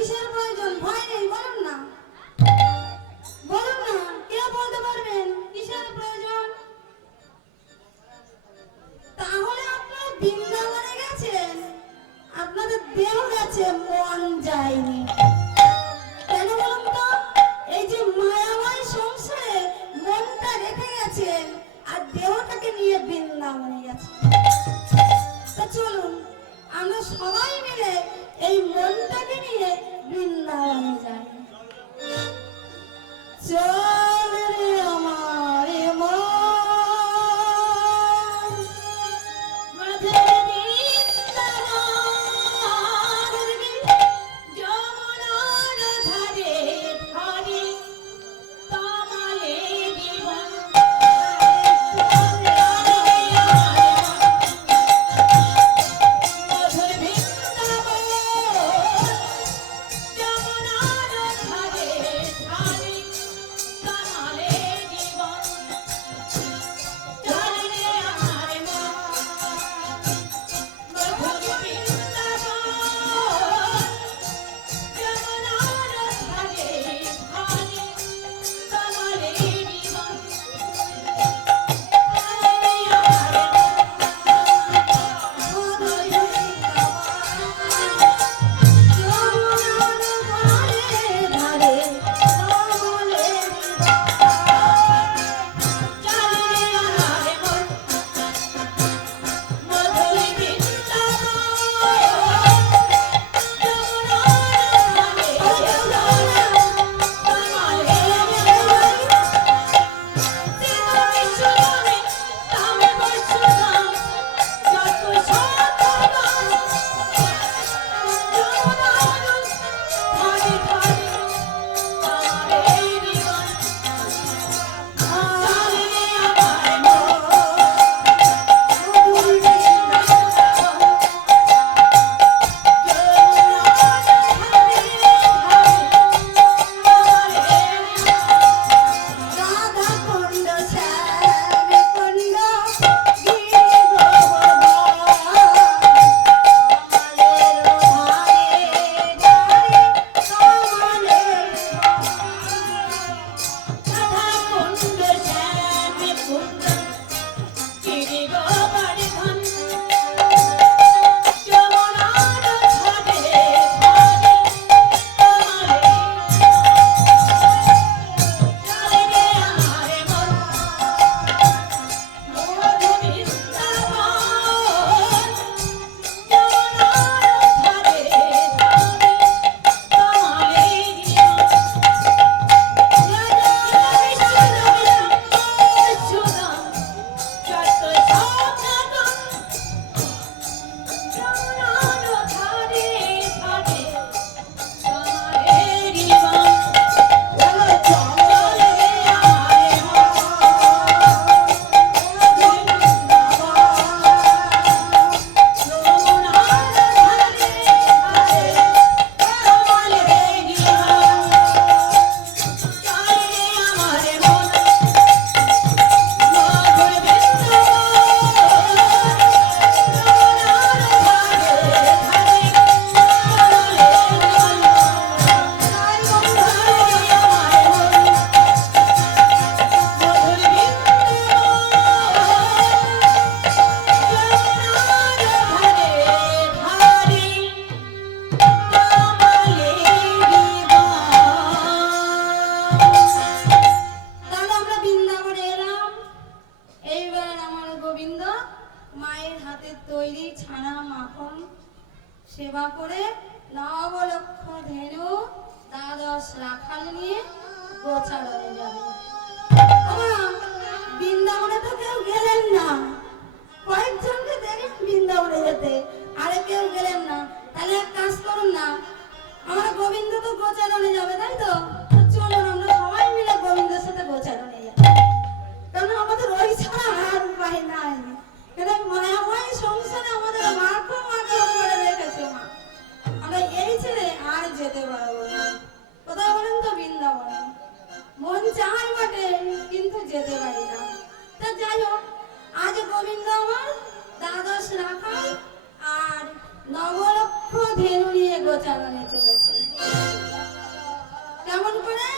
কিসের প্রয়োজন? ভয় নেই, বলুন না, বলুন না, কে বলতে পারবেন কিসের প্রয়োজন? তাহলে আপনারা বৃন্দাবনে গেছেন, আপনাদের দেহ গেছে, মন যায়নি। কেন বলুন তো? এই যে মায়াময় সংসারে মনটা রেখে গেছেন আর দেহটাকে নিয়ে বৃন্দাবনে গেছেন। তা চলুন আমরা সবাই মিলে এই মনটাকে নিয়ে বৃন্দাবনে যাই। চল রে আমার মন, মাঝে সেবা করে নবলক্ষ ধেনু দ্বাদশ রাখাল নিয়ে গোচারণে যাবে। বৃন্দাবনে তো কেউ গেলেন না, কয়েকজনকে দেখেন বৃন্দাবনে যেতে, আরে কেউ গেলেন না। তাহলে এক কাজ করুন না, আমার গোবিন্দ তো গোচারণে যাবে, তাই তো? চলুন আমরা সবাই মিলে গোবিন্দের সাথে গোচারণে যাই, কারণ আমাদের ওই ছাড়া আর উপায় নাই। এটা মায়াময় সংসারে আমাদের মাখো মাখো করে রেখেছে মা, আমরা এই ছেড়ে আর যেতে পারবো না। কোথায় বলেন তো? বৃন্দাবনে। মন চায় বটে কিন্তু যেতে পারি না। তা যাই হোক, আজ গোবিন্দ আমার দ্বাদশ রাখাল আর নবলক্ষ ধেনু নিয়ে গোচারণে চলেছে। কেমন করে?